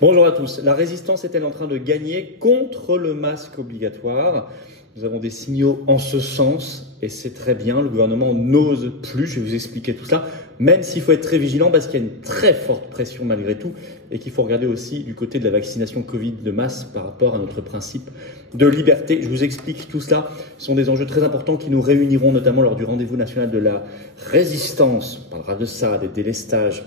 Bonjour à tous. La résistance est-elle en train de gagner contre le masque obligatoire? Nous avons des signaux en ce sens et c'est très bien. Le gouvernement n'ose plus. Je vais vous expliquer tout cela, même s'il faut être très vigilant parce qu'il y a une très forte pression malgré tout et qu'il faut regarder aussi du côté de la vaccination Covid de masse par rapport à notre principe de liberté. Je vous explique tout cela. Ce sont des enjeux très importants qui nous réuniront notamment lors du rendez-vous national de la résistance. On parlera de ça, des délestages,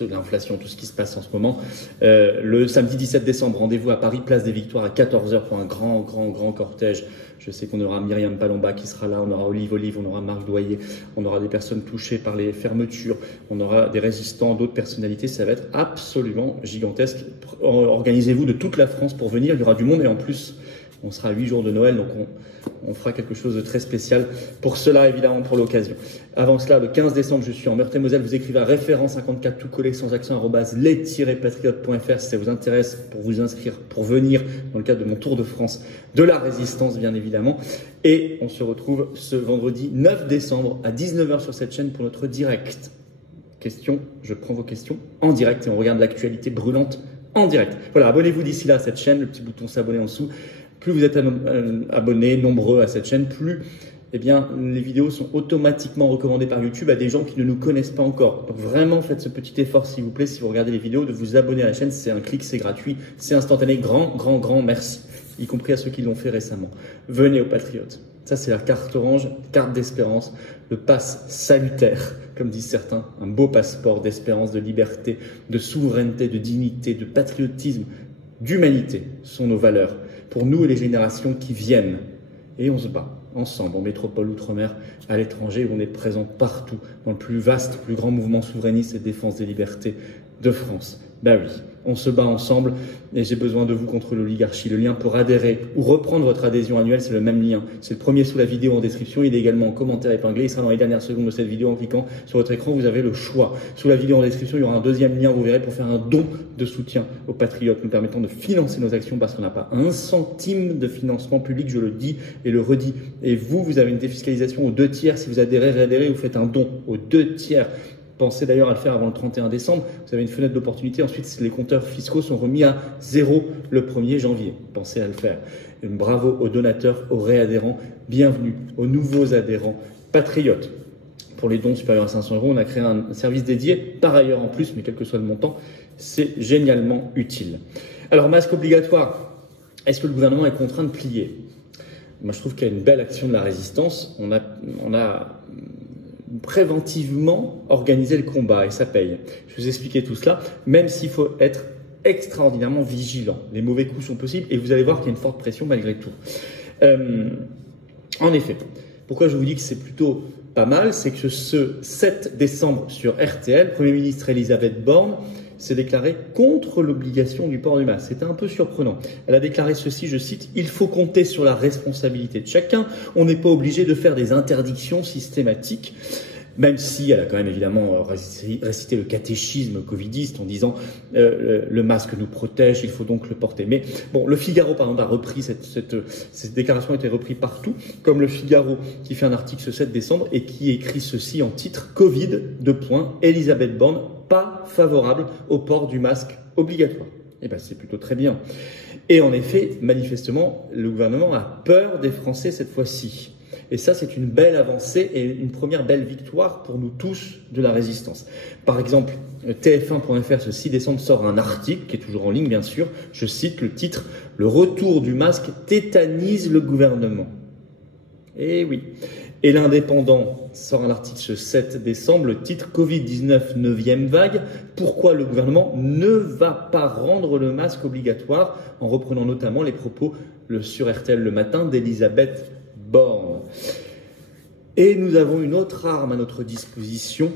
de l'inflation, tout ce qui se passe en ce moment. Le samedi 17 décembre, rendez-vous à Paris, place des Victoires à 14h pour un grand cortège. Je sais qu'on aura Myriam Palomba qui sera là, on aura Olive, on aura Marc Doyer, on aura des personnes touchées par les fermetures, on aura des résistants, d'autres personnalités. Ça va être absolument gigantesque. Organisez-vous de toute la France pour venir, il y aura du monde et en plus, on sera à 8 jours de Noël, donc on fera quelque chose de très spécial pour cela, évidemment, pour l'occasion. Avant cela, le 15 décembre, je suis en Meurthe-et-Moselle. Vous écrivez à référence 54 tout collé sans accent @les-patriotes.fr si ça vous intéresse pour vous inscrire, pour venir dans le cadre de mon tour de France de la résistance, bien évidemment. Et on se retrouve ce vendredi 9 décembre à 19h sur cette chaîne pour notre direct. Je prends vos questions en direct et on regarde l'actualité brûlante en direct. Voilà, abonnez-vous d'ici là à cette chaîne, le petit bouton s'abonner en dessous. Plus vous êtes abonnés, nombreux à cette chaîne, plus les vidéos sont automatiquement recommandées par YouTube à des gens qui ne nous connaissent pas encore. Donc vraiment, faites ce petit effort, s'il vous plaît, si vous regardez les vidéos, de vous abonner à la chaîne. C'est un clic, c'est gratuit, c'est instantané. Grand merci, y compris à ceux qui l'ont fait récemment. Venez aux Patriotes. Ça, c'est la carte orange, carte d'espérance, le pass salutaire, comme disent certains, un beau passeport d'espérance, de liberté, de souveraineté, de dignité, de patriotisme, d'humanité sont nos valeurs pour nous et les générations qui viennent. Et on se bat ensemble, en métropole, outre-mer, à l'étranger, où on est présent partout, dans le plus vaste, plus grand mouvement souverainiste et de défense des libertés de France. Ben oui, on se bat ensemble et j'ai besoin de vous contre l'oligarchie. Le lien pour adhérer ou reprendre votre adhésion annuelle, c'est le même lien. C'est le premier sous la vidéo en description. Il est également en commentaire épinglé. Il sera dans les dernières secondes de cette vidéo. En cliquant sur votre écran, vous avez le choix. Sous la vidéo en description, il y aura un deuxième lien, vous verrez, pour faire un don de soutien aux patriotes, nous permettant de financer nos actions parce qu'on n'a pas un centime de financement public, je le dis et le redis. Et vous avez une défiscalisation aux 2/3 si vous adhérez, réadhérez ou faites un don aux 2/3. Pensez d'ailleurs à le faire avant le 31 décembre. Vous avez une fenêtre d'opportunité. Ensuite, les compteurs fiscaux sont remis à 0 le 1er janvier. Pensez à le faire. Et bravo aux donateurs, aux réadhérents. Bienvenue aux nouveaux adhérents patriotes. Pour les dons supérieurs à 500 €, on a créé un service dédié. Par ailleurs, en plus, mais quel que soit le montant, c'est génialement utile. Alors, masque obligatoire. Est-ce que le gouvernement est contraint de plier? Moi, je trouve qu'il y a une belle action de la résistance. On a préventivement organiser le combat et ça paye. Je vous expliquais tout cela, même s'il faut être extraordinairement vigilant. Les mauvais coups sont possibles et vous allez voir qu'il y a une forte pression malgré tout. En effet, pourquoi je vous dis que c'est plutôt pas mal, c'est que ce 7 décembre sur RTL, Premier ministre Elisabeth Borne s'est déclarée contre l'obligation du port du masque. C'était un peu surprenant. Elle a déclaré ceci, je cite, « Il faut compter sur la responsabilité de chacun. On n'est pas obligé de faire des interdictions systématiques. » Même si elle a quand même évidemment récité le catéchisme covidiste en disant le masque nous protège, il faut donc le porter. Mais bon, le Figaro par exemple a repris cette déclaration a été reprise partout, comme le Figaro qui fait un article ce 7 décembre et qui écrit ceci en titre, Covid, Elisabeth Borne, pas favorable au port du masque obligatoire. Eh bien, c'est plutôt très bien. Et en effet, manifestement, le gouvernement a peur des Français cette fois-ci. Et ça, c'est une belle avancée et une première belle victoire pour nous tous de la résistance. Par exemple, TF1.fr, ce 6 décembre, sort un article, qui est toujours en ligne, bien sûr. Je cite le titre, « Le retour du masque tétanise le gouvernement ». Eh oui. Et l'Indépendant sort un article ce 7 décembre, le titre « Covid-19 9e vague, pourquoi le gouvernement ne va pas rendre le masque obligatoire ?» en reprenant notamment les propos sur RTL le matin d'Elisabeth Borne. Et nous avons une autre arme à notre disposition,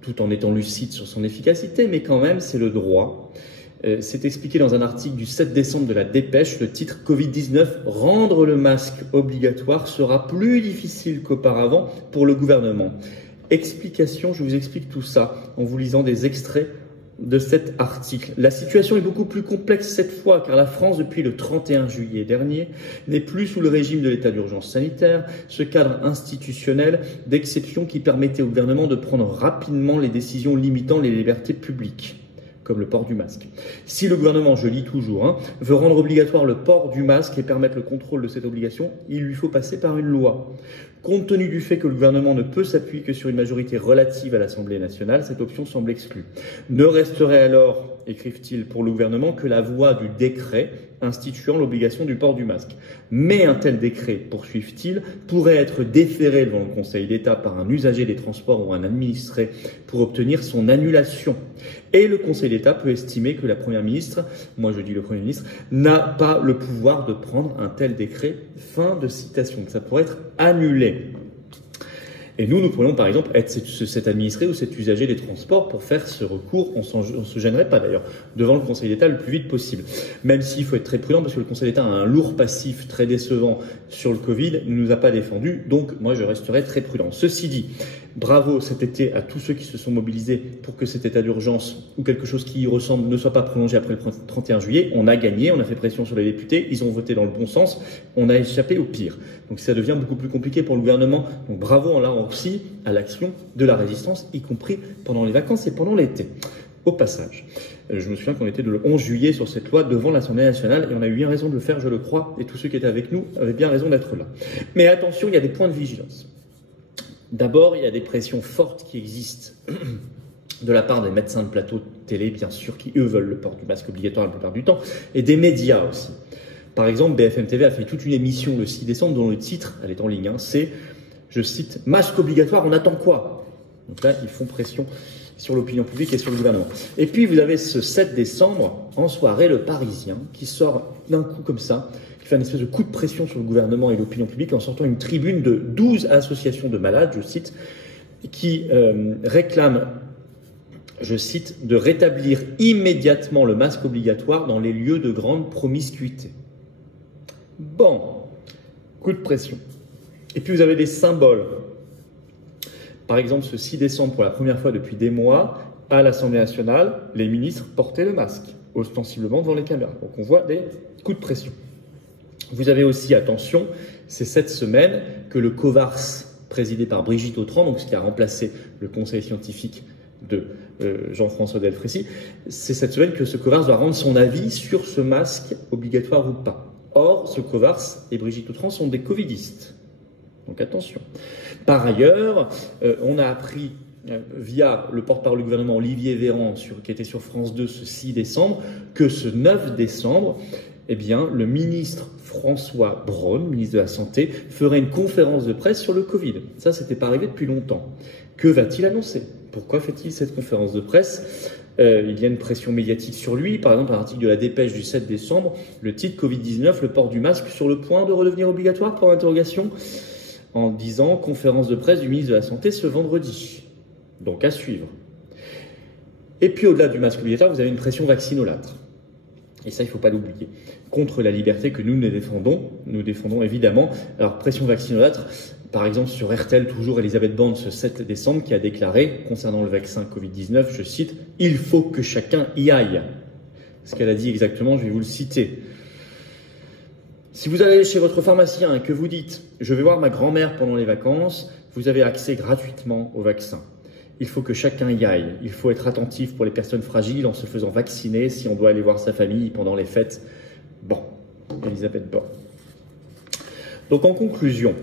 tout en étant lucide sur son efficacité, mais quand même, c'est le droit. C'est expliqué dans un article du 7 décembre de la Dépêche, le titre « Covid-19, rendre le masque obligatoire sera plus difficile qu'auparavant pour le gouvernement ». Explication, je vous explique tout ça en vous lisant des extraits de cet article. La situation est beaucoup plus complexe cette fois, car la France, depuis le 31 juillet dernier, n'est plus sous le régime de l'état d'urgence sanitaire, ce cadre institutionnel d'exception qui permettait au gouvernement de prendre rapidement les décisions limitant les libertés publiques. comme le port du masque. Si le gouvernement, je lis toujours, veut rendre obligatoire le port du masque et permettre le contrôle de cette obligation, il lui faut passer par une loi. Compte tenu du fait que le gouvernement ne peut s'appuyer que sur une majorité relative à l'Assemblée nationale, cette option semble exclue. Ne resterait alors, écrivent-ils, pour le gouvernement que la voie du décret instituant l'obligation du port du masque. Mais un tel décret, poursuivent-ils, pourrait être déféré devant le Conseil d'État par un usager des transports ou un administré pour obtenir son annulation. Et le Conseil d'État peut estimer que la Première ministre, moi je dis le Premier ministre, n'a pas le pouvoir de prendre un tel décret. Fin de citation. Ça pourrait être annulé. Et nous pourrions par exemple être cet administré ou cet usager des transports pour faire ce recours, on ne se gênerait pas d'ailleurs, devant le Conseil d'État le plus vite possible. Même s'il faut être très prudent parce que le Conseil d'État a un lourd passif très décevant sur le Covid, il ne nous a pas défendu, donc moi je resterai très prudent. Ceci dit, bravo cet été à tous ceux qui se sont mobilisés pour que cet état d'urgence ou quelque chose qui y ressemble ne soit pas prolongé après le 31 juillet. On a gagné, on a fait pression sur les députés, ils ont voté dans le bon sens, on a échappé au pire. Donc ça devient beaucoup plus compliqué pour le gouvernement. Donc bravo là aussi à l'action de la résistance, y compris pendant les vacances et pendant l'été. Au passage, je me souviens qu'on était le 11 juillet sur cette loi devant l'Assemblée nationale et on a eu bien raison de le faire, je le crois, et tous ceux qui étaient avec nous avaient bien raison d'être là. Mais attention, il y a des points de vigilance. D'abord, il y a des pressions fortes qui existent de la part des médecins de plateau télé, bien sûr, qui eux veulent le port du masque obligatoire la plupart du temps, et des médias aussi. Par exemple, BFM TV a fait toute une émission le 6 décembre dont le titre, elle est en ligne, c'est, je cite, « Masque obligatoire, on attend quoi ?» Donc là, ils font pression sur l'opinion publique et sur le gouvernement. Et puis, vous avez ce 7 décembre, en soirée, le Parisien, qui sort d'un coup comme ça, qui fait une espèce de coup de pression sur le gouvernement et l'opinion publique en sortant une tribune de 12 associations de malades, je cite, qui réclament, je cite, de rétablir immédiatement le masque obligatoire dans les lieux de grande promiscuité. Bon, coup de pression. Et puis vous avez des symboles. Par exemple, ce 6 décembre, pour la première fois depuis des mois, à l'Assemblée nationale, les ministres portaient le masque, ostensiblement devant les caméras. Donc on voit des coups de pression. Vous avez aussi, attention, c'est cette semaine que le COVARS, présidé par Brigitte Autran, donc ce qui a remplacé le conseil scientifique de Jean-François Delfrécy, c'est cette semaine que ce COVARS doit rendre son avis sur ce masque obligatoire ou pas. Or, ce COVARS et Brigitte Autran sont des covidistes. Donc attention. Par ailleurs, on a appris via le porte-parole du gouvernement Olivier Véran, qui était sur France 2 ce 6 décembre, que ce 9 décembre, eh bien, le ministre François Braun, ministre de la Santé, ferait une conférence de presse sur le Covid. Ça, c'était pas arrivé depuis longtemps. Que va-t-il annoncer? Pourquoi fait-il cette conférence de presse? Il y a une pression médiatique sur lui. Par exemple, un article de la Dépêche du 7 décembre, le titre Covid-19, le port du masque sur le point de redevenir obligatoire, pour interrogation, en disant conférence de presse du ministre de la Santé ce vendredi. Donc à suivre. Et puis au-delà du masque obligatoire, vous avez une pression vaccinolâtre. Et ça, il ne faut pas l'oublier. Contre la liberté que nous défendons évidemment. Alors pression vaccinolâtre, par exemple sur RTL, toujours Elisabeth Borne ce 7 décembre, qui a déclaré, concernant le vaccin Covid-19, je cite, « Il faut que chacun y aille ». Ce qu'elle a dit exactement, je vais vous le citer. Si vous allez chez votre pharmacien et que vous dites « Je vais voir ma grand-mère pendant les vacances », vous avez accès gratuitement au vaccin. Il faut que chacun y aille. Il faut être attentif pour les personnes fragiles en se faisant vacciner si on doit aller voir sa famille pendant les fêtes. Bon, Elisabeth Borne. Donc en conclusion,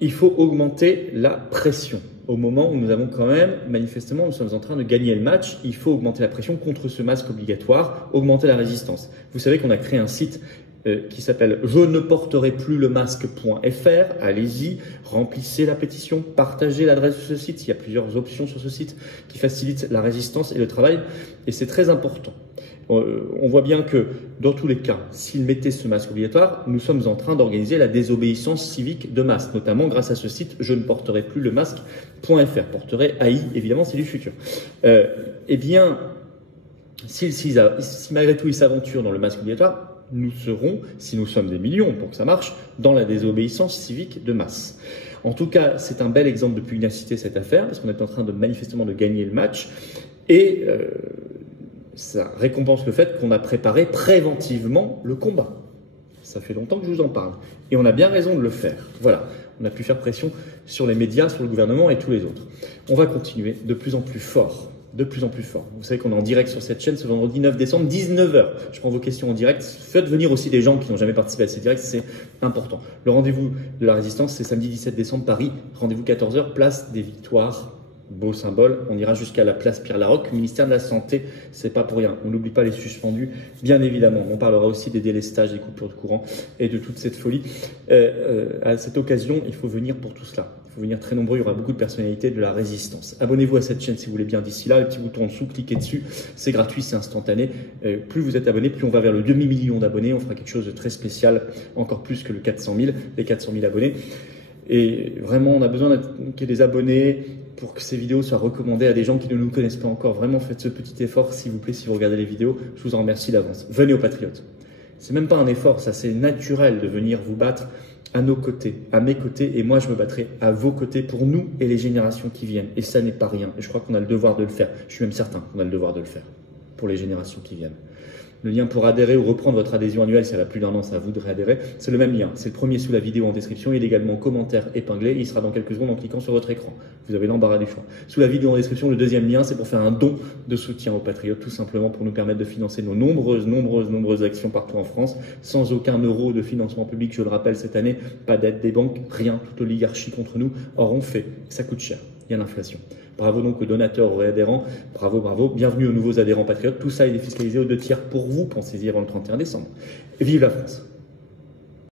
il faut augmenter la pression. Au moment où nous avons quand même, manifestement, nous sommes en train de gagner le match, il faut augmenter la pression contre ce masque obligatoire, augmenter la résistance. Vous savez qu'on a créé un site qui s'appelle « Je ne porterai plus le masque.fr ». Allez-y, remplissez la pétition, partagez l'adresse de ce site. Il y a plusieurs options sur ce site qui facilitent la résistance et le travail, et c'est très important. On voit bien que, dans tous les cas, s'ils mettaient ce masque obligatoire, nous sommes en train d'organiser la désobéissance civique de masse, notamment grâce à ce site « Je ne porterai plus le masque.fr ». Porterai AI, évidemment, c'est du futur. Eh bien, si malgré tout ils s'aventurent dans le masque obligatoire, nous serons, si nous sommes des millions pour que ça marche, dans la désobéissance civique de masse. En tout cas, c'est un bel exemple de pugnacité cette affaire, parce qu'on est en train de manifestement de gagner le match, et ça récompense le fait qu'on a préparé préventivement le combat. Ça fait longtemps que je vous en parle, et on a bien raison de le faire. Voilà, on a pu faire pression sur les médias, sur le gouvernement et tous les autres. On va continuer de plus en plus fort de plus en plus fort. Vous savez qu'on est en direct sur cette chaîne ce vendredi 9 décembre, 19 h. Je prends vos questions en direct. Faites venir aussi des gens qui n'ont jamais participé à ces directs, c'est important. Le rendez-vous de la résistance, c'est samedi 17 décembre, Paris. Rendez-vous 14 h, place des Victoires. Beau symbole. On ira jusqu'à la place Pierre-Laroque. Ministère de la Santé, c'est pas pour rien. On n'oublie pas les suspendus, bien évidemment. On parlera aussi des délestages, des coupures de courant et de toute cette folie. À cette occasion, il faut venir pour tout cela. Il faut venir très nombreux. Il y aura beaucoup de personnalités de la résistance. Abonnez-vous à cette chaîne si vous voulez bien d'ici là. Le petit bouton en dessous, cliquez dessus. C'est gratuit, c'est instantané. Plus vous êtes abonnés, plus on va vers le demi-million d'abonnés. On fera quelque chose de très spécial, encore plus que le 400 000, les 400 000 abonnés. Et vraiment, on a besoin qu'il y ait des abonnés pour que ces vidéos soient recommandées à des gens qui ne nous connaissent pas encore. Vraiment, faites ce petit effort, s'il vous plaît, si vous regardez les vidéos. Je vous en remercie d'avance. Venez aux Patriotes. C'est même pas un effort, ça, c'est naturel de venir vous battre à nos côtés, à mes côtés, et moi, je me battrai à vos côtés pour nous et les générations qui viennent. Et ça n'est pas rien. Et je crois qu'on a le devoir de le faire. Je suis même certain qu'on a le devoir de le faire pour les générations qui viennent. Le lien pour adhérer ou reprendre votre adhésion annuelle, si elle a plus d'un an, c'est à vous de réadhérer. C'est le même lien. C'est le premier sous la vidéo en description. Il est également en commentaire épinglé. Et il sera dans quelques secondes en cliquant sur votre écran. Vous avez l'embarras du choix. Sous la vidéo en description, le deuxième lien, c'est pour faire un don de soutien aux Patriotes, tout simplement pour nous permettre de financer nos nombreuses actions partout en France, sans aucun euro de financement public. Je le rappelle, cette année, pas d'aide des banques, rien, toute oligarchie contre nous. Or, on fait. Ça coûte cher. Il y a l'inflation. Bravo donc aux donateurs, aux réadhérents. Bravo. Bienvenue aux nouveaux adhérents Patriotes. Tout ça est défiscalisé aux 2 tiers pour vous. Pensez-y avant le 31 décembre. Vive la France!